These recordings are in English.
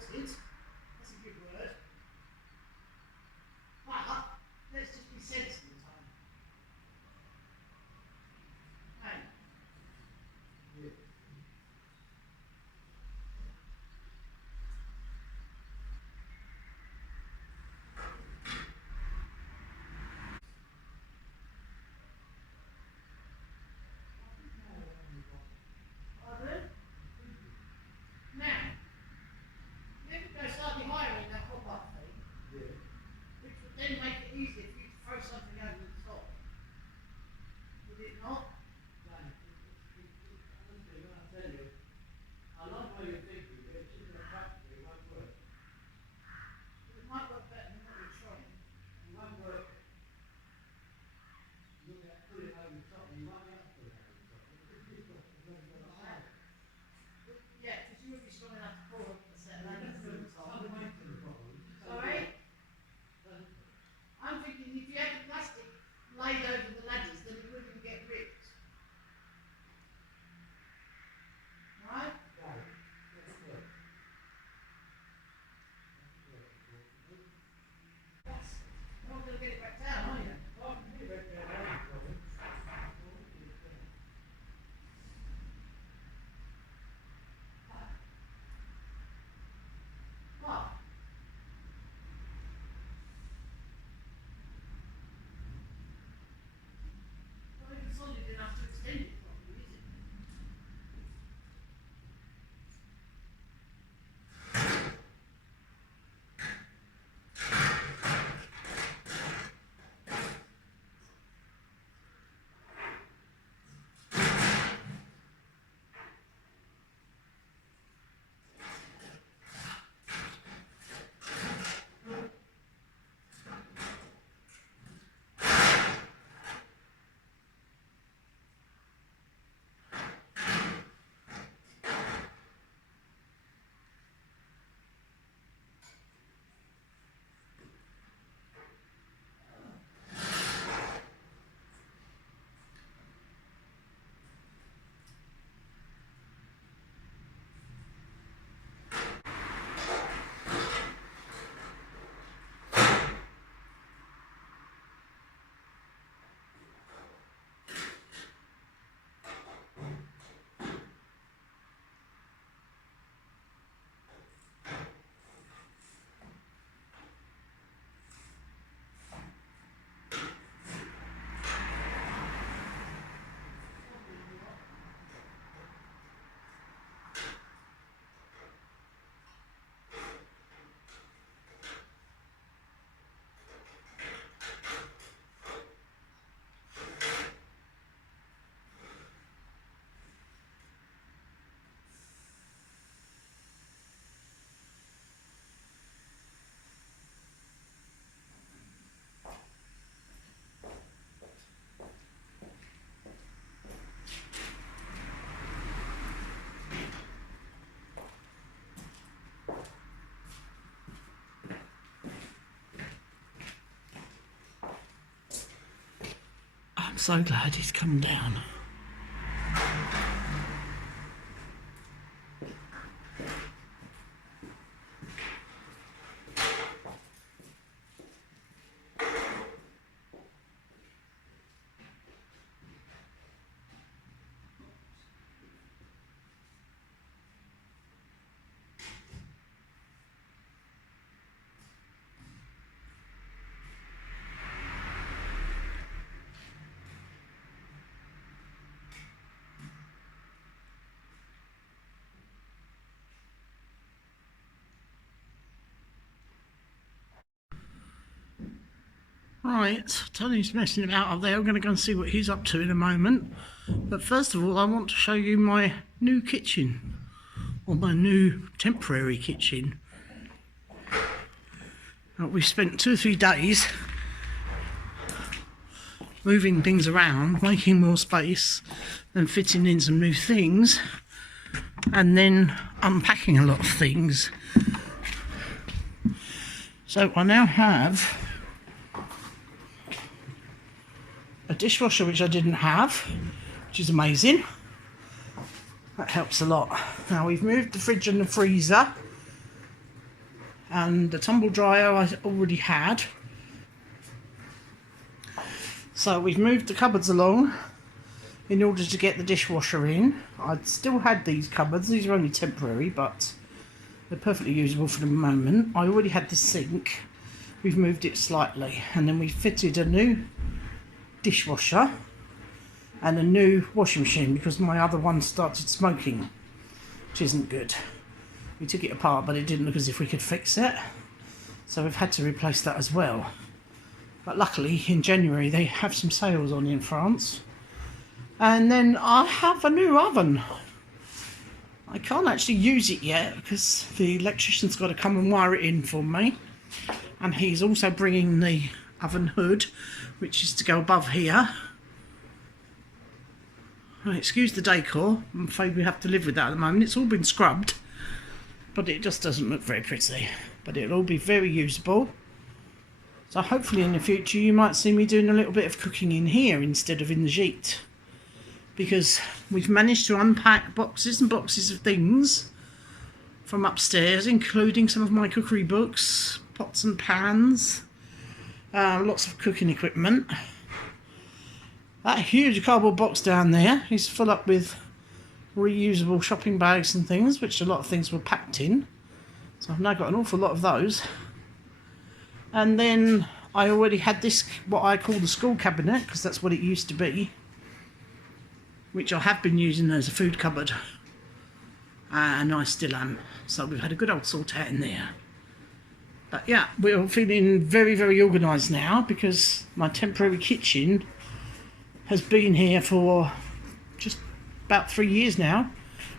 Thwarted. That's a good word. But let's just be sensible, Tony. Hey. Yeah. Now, if it goes slightly higher in that hop-up thing, which would then make it easier for you to throw something over the top. Would it not? Honestly, when I tell you, I like how you're thinking, but it's just practically it won't work. It might work better than what you're trying. It won't work. Look at put it over the top, and you won't be able to put it over the top. Yeah, because you would be strong enough to pull a set of ladders to the top. Some weight to the problem. Sorry? I'm thinking if you had the plastic laid over the ladders, then it wouldn't get ripped. Right? Right. That's good. That's, you're not going to get it back down, are you? Oh, you better get it out, probably. What? Not even solid enough to extend it properly, is it? I'm so glad he's come down. Right, Tony's messing about up there. I'm going to go and see what he's up to in a moment. But first of all, I want to show you my new kitchen, or my new temporary kitchen. We spent 2 or 3 days moving things around, making more space and fitting in some new things, and then unpacking a lot of things. So I now have a dishwasher, which I didn't have, which is amazing. That helps a lot. Now we've moved the fridge and the freezer and the tumble dryer I already had. So we've moved the cupboards along in order to get the dishwasher in. I'd still had these cupboards, these are only temporary, but they're perfectly usable for the moment. I already had the sink, we've moved it slightly, and then we fitted a new dishwasher and a new washing machine because my other one started smoking, which isn't good. We took it apart, but it didn't look as if we could fix it, so we've had to replace that as well. But luckily in January they have some sales on in France. And then I have a new oven. I can't actually use it yet because the electrician's got to come and wire it in for me, and he's also bringing the oven hood, which is to go above here. Excuse the decor, I'm afraid we have to live with that at the moment. It's all been scrubbed, but it just doesn't look very pretty. But it'll all be very usable. So hopefully in the future you might see me doing a little bit of cooking in here instead of in the gîte. Because we've managed to unpack boxes and boxes of things from upstairs, including some of my cookery books, pots and pans, lots of cooking equipment. That huge cardboard box down there is full up with reusable shopping bags and things, which a lot of things were packed in. So I've now got an awful lot of those. And then I already had this, what I call the school cabinet, because that's what it used to be, which I have been using as a food cupboard. And I still am. So we've had a good old sort out in there. But yeah, we're feeling very, very organised now because my temporary kitchen has been here for just about 3 years now.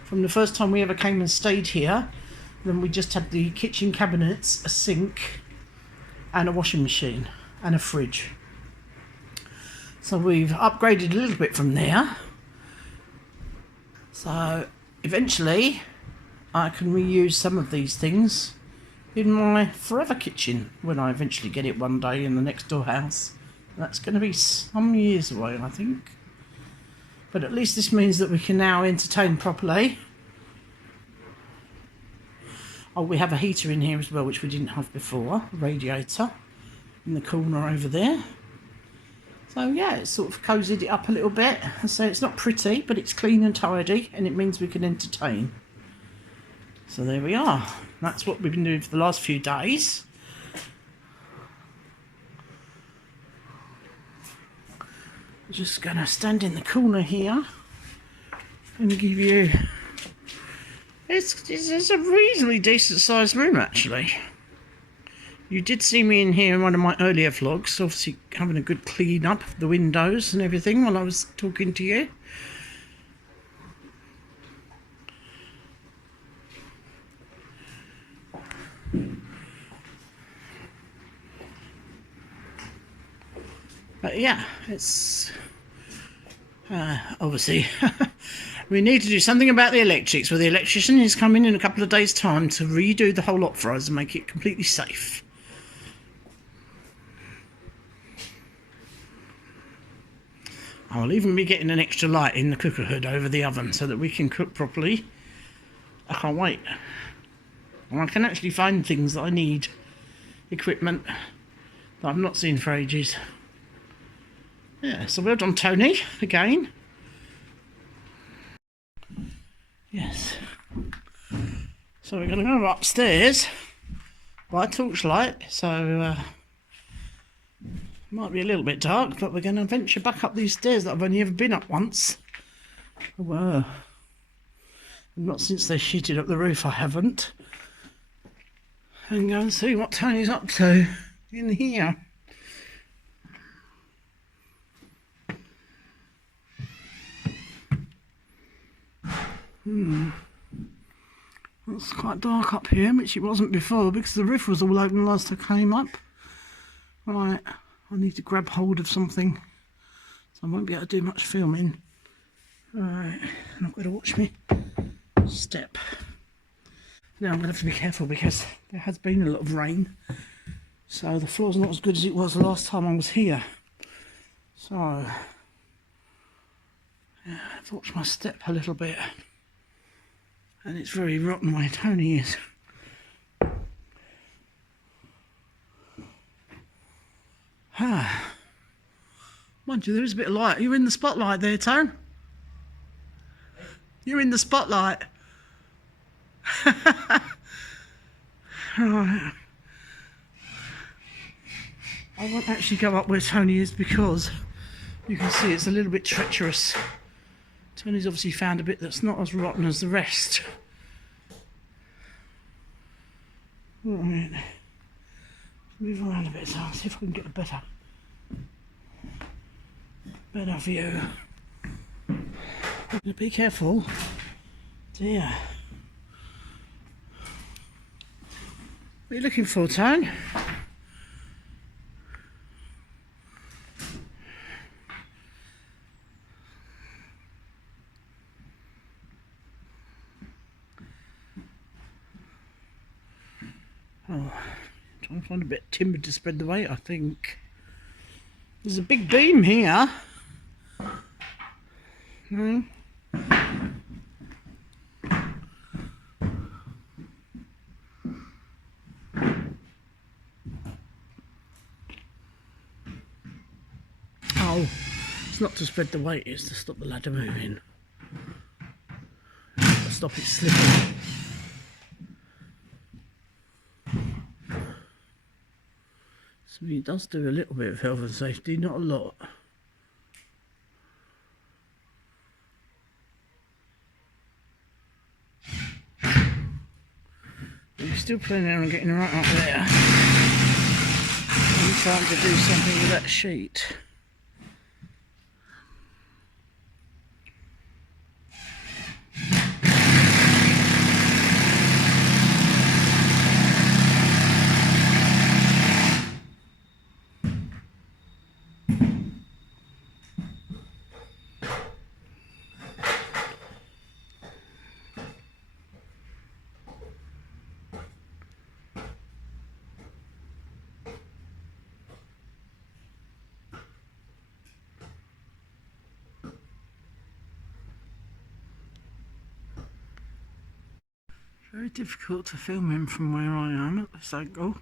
From the first time we ever came and stayed here, then we just had the kitchen cabinets, a sink, and a washing machine, and a fridge. So we've upgraded a little bit from there. So eventually I can reuse some of these things in my forever kitchen when I eventually get it one day in the next door house. That's going to be some years away, I think. But at least this means that we can now entertain properly. Oh, we have a heater in here as well, which we didn't have before. A radiator in the corner over there. So yeah, it's sort of cozied it up a little bit. So it's not pretty, but it's clean and tidy, and it means we can entertain. So there we are. That's what we've been doing for the last few days. I'm just going to stand in the corner here and give you... It's a reasonably decent sized room actually. You did see me in here in one of my earlier vlogs, obviously having a good clean up of the windows and everything while I was talking to you. But yeah, it's obviously we need to do something about the electrics. Well, the electrician is coming in a couple of days' time to redo the whole lot for us and make it completely safe. I'll even be getting an extra light in the cooker hood over the oven so that we can cook properly. I can't wait. And I can actually find things that I need, equipment that I've not seen for ages. Yeah, so well done, Tony, again. Yes. So we're going to go upstairs by torchlight, so might be a little bit dark, but we're going to venture back up these stairs that I've only ever been up once. Well, not since they sheeted up the roof, I haven't. And go and see what Tony's up to in here. It's quite dark up here, which it wasn't before because the roof was all open last I came up. Right, I need to grab hold of something, so I won't be able to do much filming. Alright, and I've got to watch me step. Now I'm going to have to be careful because there has been a lot of rain, so the floor's not as good as it was the last time I was here. So, yeah, I've watched my step a little bit. And it's very rotten where Tony is. Mind you, there is a bit of light. You're in the spotlight there, Tone. You're in the spotlight. Right. I won't actually go up where Tony is because you can see it's a little bit treacherous. Tony's obviously found a bit that's not as rotten as the rest. Right. Move around a bit so I'll see if I can get a better view. Be careful. Dear. What are you looking for, Tone? Oh, trying to find a bit of timber to spread the weight, I think. There's a big beam here. No. Oh, it's not to spread the weight, it's to stop the ladder moving. Stop it slipping. So it does do a little bit of health and safety, not a lot. But you're still planning on getting right up there. I'm trying to do something with that sheet. Very difficult to film him from where I am at this angle.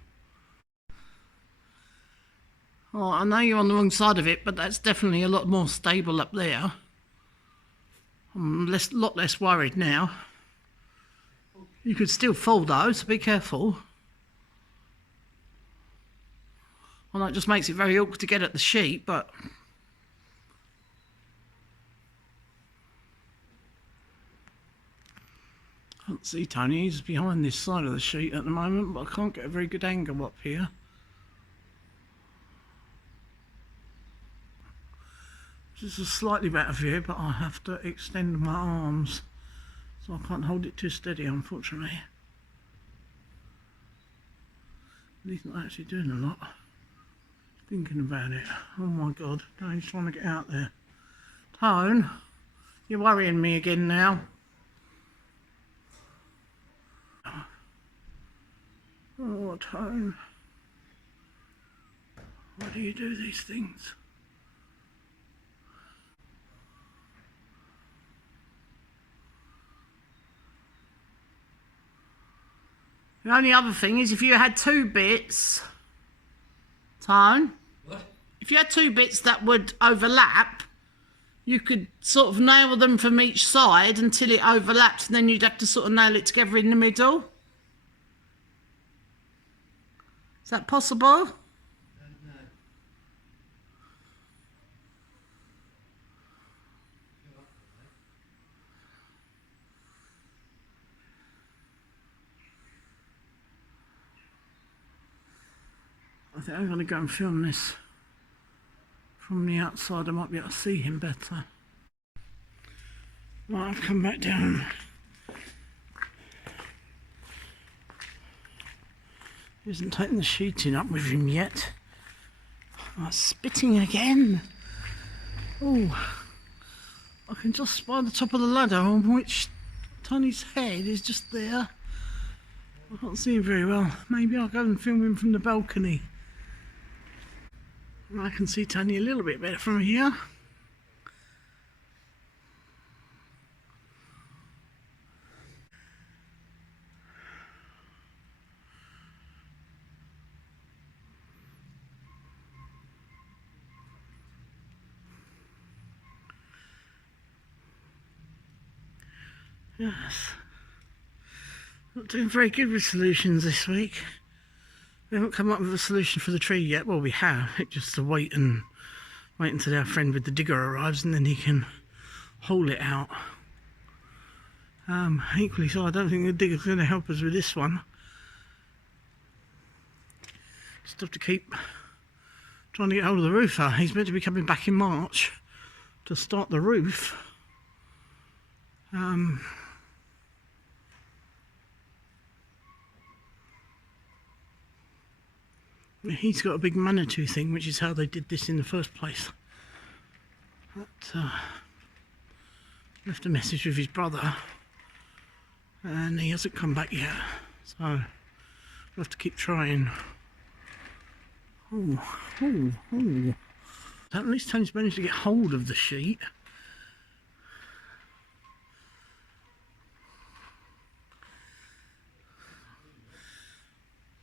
Oh, I know you're on the wrong side of it, but that's definitely a lot more stable up there. I'm a lot less worried now. You could still fall though, so be careful. Well, that just makes it very awkward to get at the sheet, but... I can't see Tony, he's behind this side of the sheet at the moment, but I can't get a very good angle up here. This is a slightly better view, but I have to extend my arms, so I can't hold it too steady, unfortunately. But he's not actually doing a lot. Thinking about it. Oh my god, Tony's trying to get out there. Tone, you're worrying me again now. Oh, Tone. Why do you do these things? The only other thing is if you had two bits, Tone, What? if you had two bits that would overlap, you could sort of nail them from each side until it overlaps, and then you'd have to sort of nail it together in the middle. Is that possible? No. I think I'm going to go and film this from the outside. I might be able to see him better. Right, I've come back down. He hasn't taken the sheeting up with him yet. Oh, spitting again. Oh, I can just spy the top of the ladder on which Tony's head is just there. I can't see him very well. Maybe I'll go and film him from the balcony. I can see Tony a little bit better from here. Yes. Not doing very good with solutions this week. We haven't come up with a solution for the tree yet. Well, we have. It's just to wait until our friend with the digger arrives and then he can haul it out. Equally so, I don't think the digger's going to help us with this one. Just have to keep trying to get hold of the roofer. He's meant to be coming back in March to start the roof. He's got a big Manitou thing, which is how they did this in the first place. But, left a message with his brother and he hasn't come back yet, so we'll have to keep trying. At least Tony's managed to get hold of the sheet.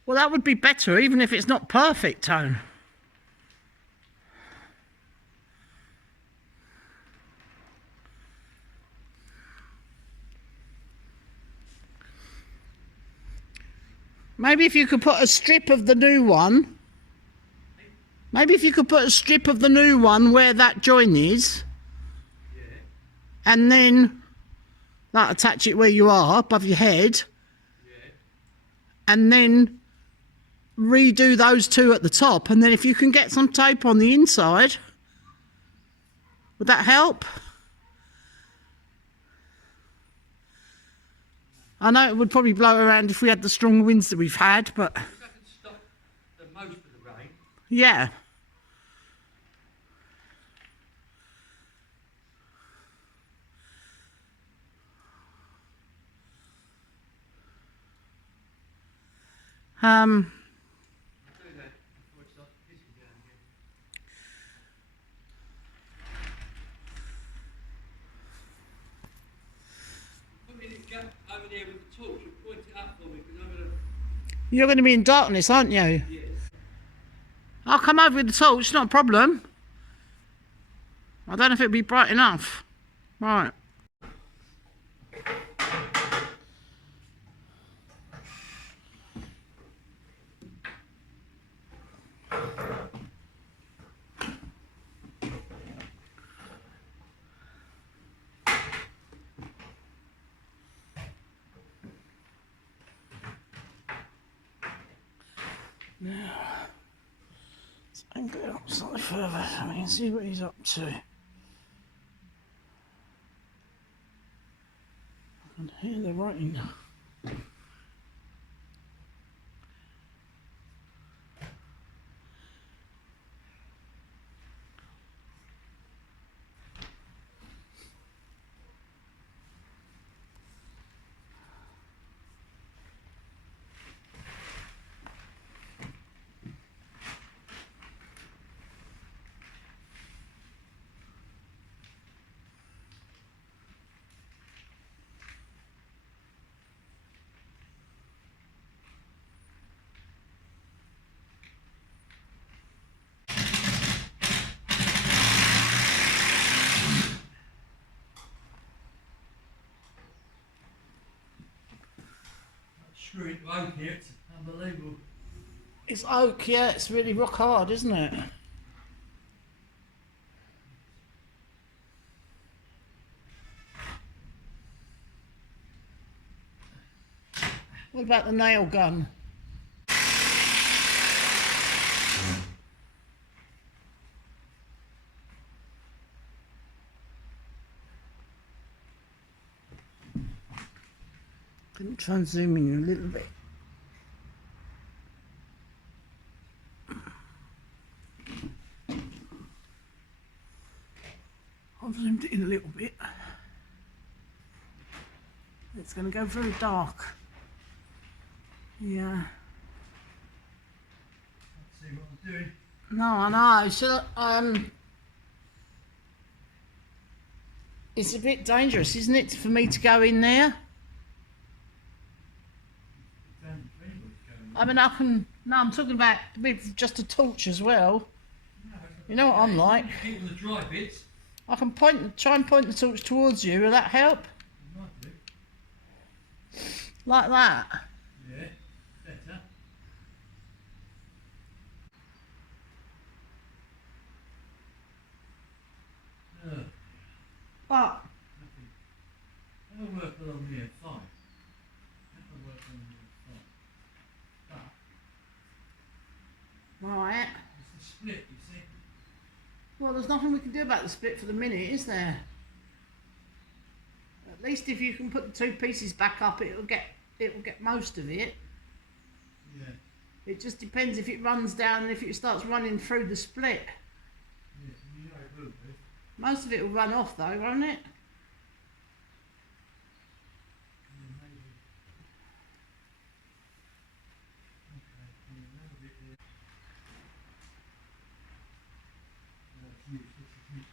Well, that would be better, even if it's not perfect, Tone. Maybe if you could put a strip of the new one. Maybe if you could put a strip of the new one where that join is. Yeah. And then like, attach it where you are, above your head. Yeah. And then redo those two at the top, and then if you can get some tape on the inside, would that help? I know it would probably blow around if we had the strong winds that we've had, but that can stop the most of the rain. Yeah. Over there with the torch and point it up for me, because I'm going to... You're going to be in darkness, aren't you? Yes. I'll come over with the torch, it's not a problem. I don't know if it'll be bright enough. Right. Now, let's angle it up slightly further so we can see what he's up to. I can hear the rain. Screw it oak here, it's unbelievable. It's oak, yeah, it's really rock hard, isn't it? What about the nail gun? Let me try and zoom in a little bit. I've zoomed it in a little bit. It's going to go very dark. Yeah. Let's see what I'm doing. No, I know. So, it's a bit dangerous, isn't it, for me to go in there? I mean, I can... No, I'm talking about with just a torch as well. You know what I'm like. Keep the dry bits. I can try and point the torch towards you. Will that help? Might do. Like that. Yeah, better. Oh, But, nothing. That'll work along the outside. That'll work along the outside. But right. it's the split, you see. Well, there's nothing we can do about the split for the minute, is there? At least if you can put the two pieces back up, it will get most of it. Yeah. It just depends if it runs down and if it starts running through the split. Yeah, you know it will do. Most of it will run off though, won't it? Yeah, maybe. Okay, yeah, another bit there. No, it's useless, isn't it?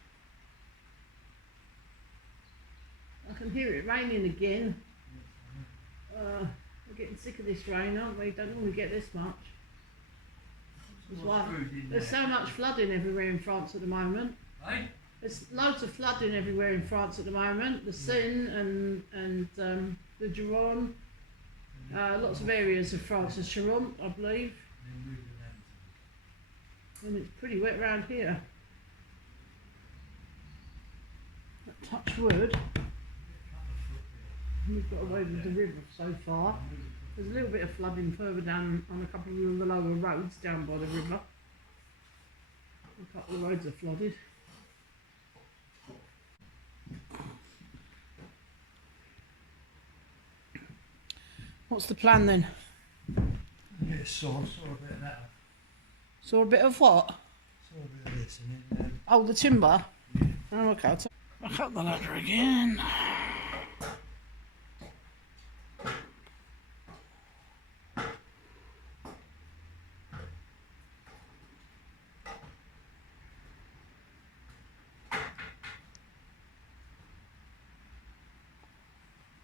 I can hear it raining again. Yes, I know. We're getting sick of this rain, aren't we? Don't normally get this much. That's What's why food in there's there? so much flooding everywhere in France at the moment. Eh? There's loads of flooding everywhere in France at the moment. The Seine and the Gironde. Lots of areas of France and Charente, I believe. Then move the lantern. And it's pretty wet around here. But touch wood, we've got away with the river so far. There's a little bit of flooding further down on a couple of the lower roads down by the river. A couple of roads are flooded. What's the plan then? Yeah, saw a bit of that. Saw a bit of what? Saw a bit of this and then Oh, the timber? yeah. Oh, okay. I'll back up the ladder again.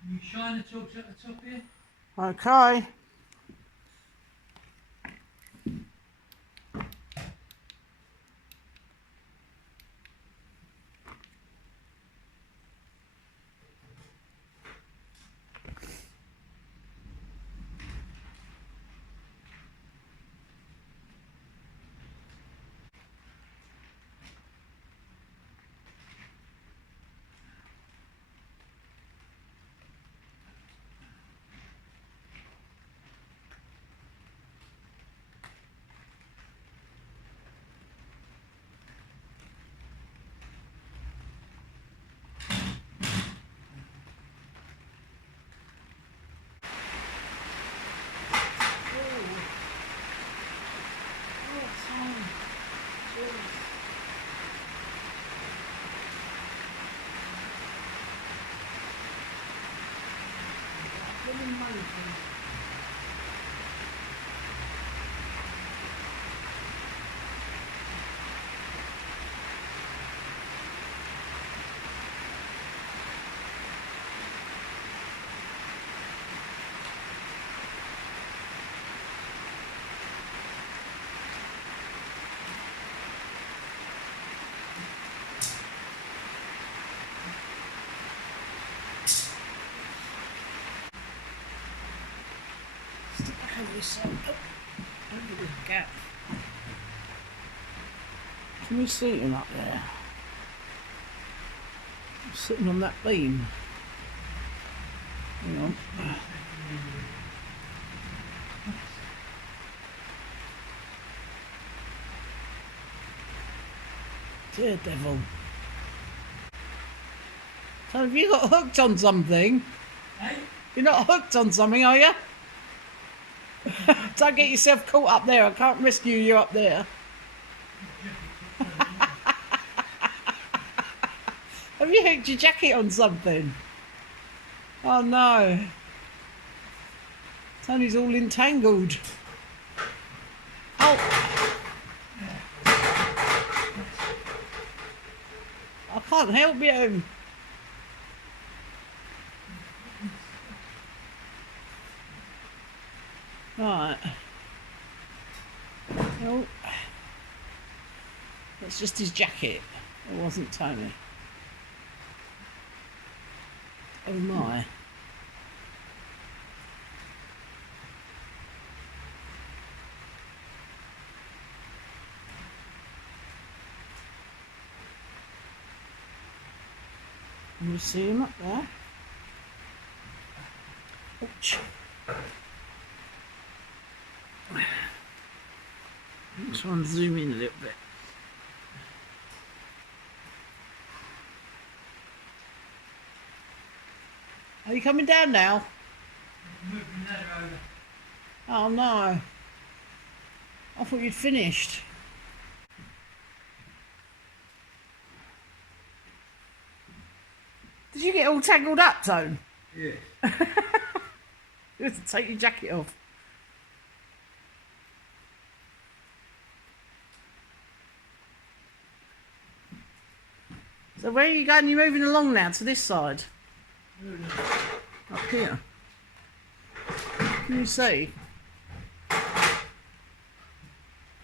You shine the torch at the top here? Okay. Over the gap. Can you see him up there? Sitting on that beam. Hang on. Dear devil. So have you got hooked on something? Hey? You're not hooked on something, are you? Don't get yourself caught up there. I can't rescue you up there. Have you hooked your jacket on something? Oh no. Tony's all entangled. Oh. I can't help you. Right. Oh. That's just his jacket. It wasn't Tony. Oh my. Can you see him up there? Ouch. I'll try and zoom in a little bit. Are you coming down now? Moving that over. Oh no. I thought you'd finished. Did you get all tangled up, Tone? Yeah. You have to take your jacket off. So where are you going? You're moving along now to this side? Up here. Can you see?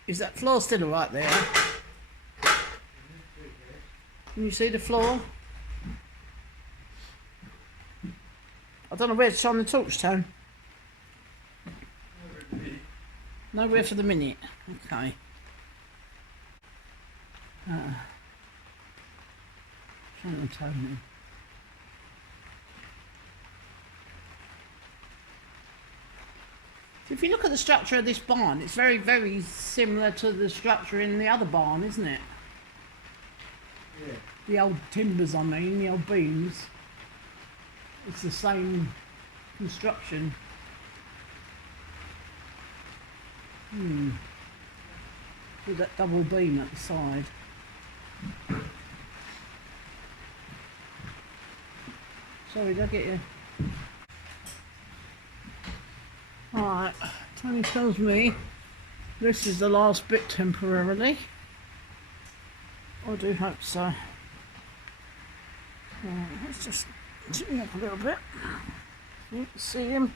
Is that floor still right there? Can you see the floor? I don't know where to shine the torch, Tone. Nowhere for the minute. Okay. Shine the Tone in. So if you look at the structure of this barn, it's very, very similar to the structure in the other barn, isn't it? Yeah. The old timbers, I mean, the old beams. It's the same construction. With that double beam at the side. Sorry, did I get you? Alright, Tony tells me this is the last bit temporarily. I do hope so. Right, let's just zoom up a little bit. You can see him.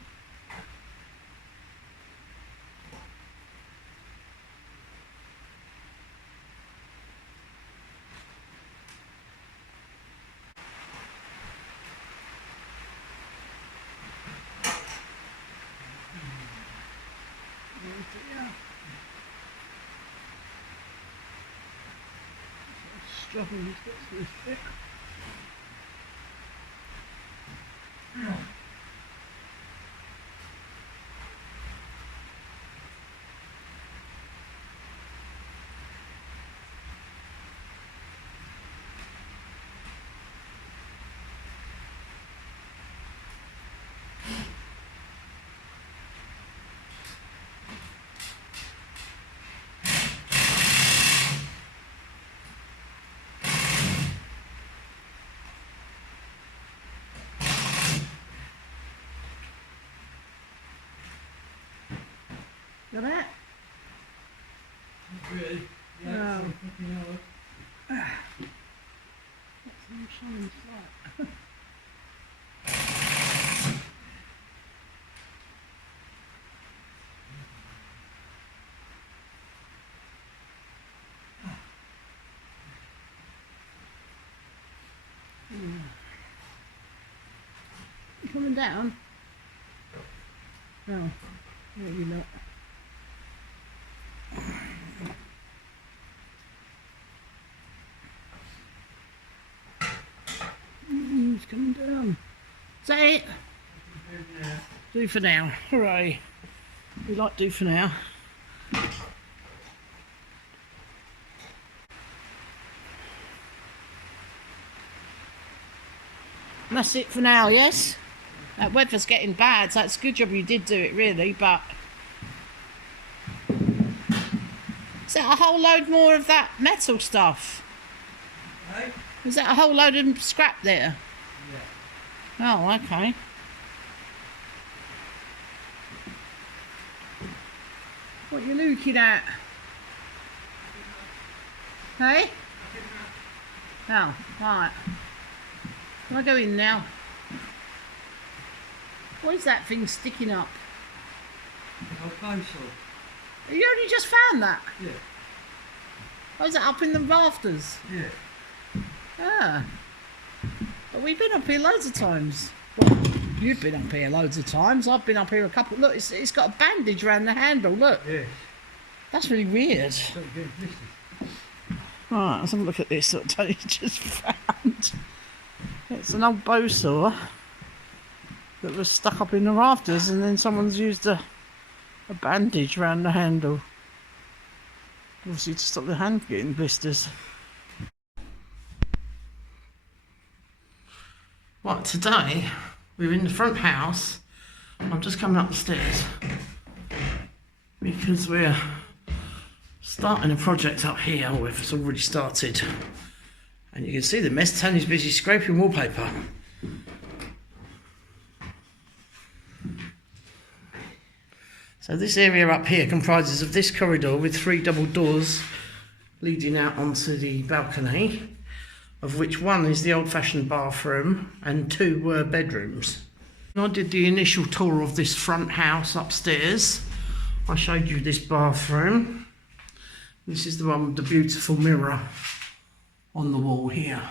Struggling to get through this bit. Got that? Not really. Yeah, No. it's fucking hell. That's some shining light. You coming down? No, maybe not. He's coming down. Is that it? Do for now. Hooray. We like do for now. And that's it for now, yes? That weather's getting bad, so it's a good job you did do it, really, but... Is that a whole load more of that metal stuff? Hey? Is that a whole load of scrap there? Yeah. Oh, okay. What you looking at? Hey? Oh, right. Can I go in now? What is that thing sticking up? Oh, pencil. You only just found that? Yeah. Oh, is that up in the rafters? Yeah. Ah. But we've been up here loads of times. Well, you've been up here loads of times. I've been up here a couple. Look, it's got a bandage around the handle. Look. Yeah. That's really weird. Don't get blistered. Right, let's have a look at this that Tony just found. It's an old bow saw that was stuck up in the rafters, and then someone's used a bandage around the handle. Obviously to stop the hand getting blisters. Right, today we're in the front house. I'm just coming up the stairs because we're starting a project up here, or if it's already started. And you can see the mess. Tony's busy scraping wallpaper. So this area up here comprises of this corridor with 3 double doors leading out onto the balcony, of which one is the old-fashioned bathroom and 2 were bedrooms. I did the initial tour of this front house upstairs. I showed you this bathroom. This is the one with the beautiful mirror on the wall here.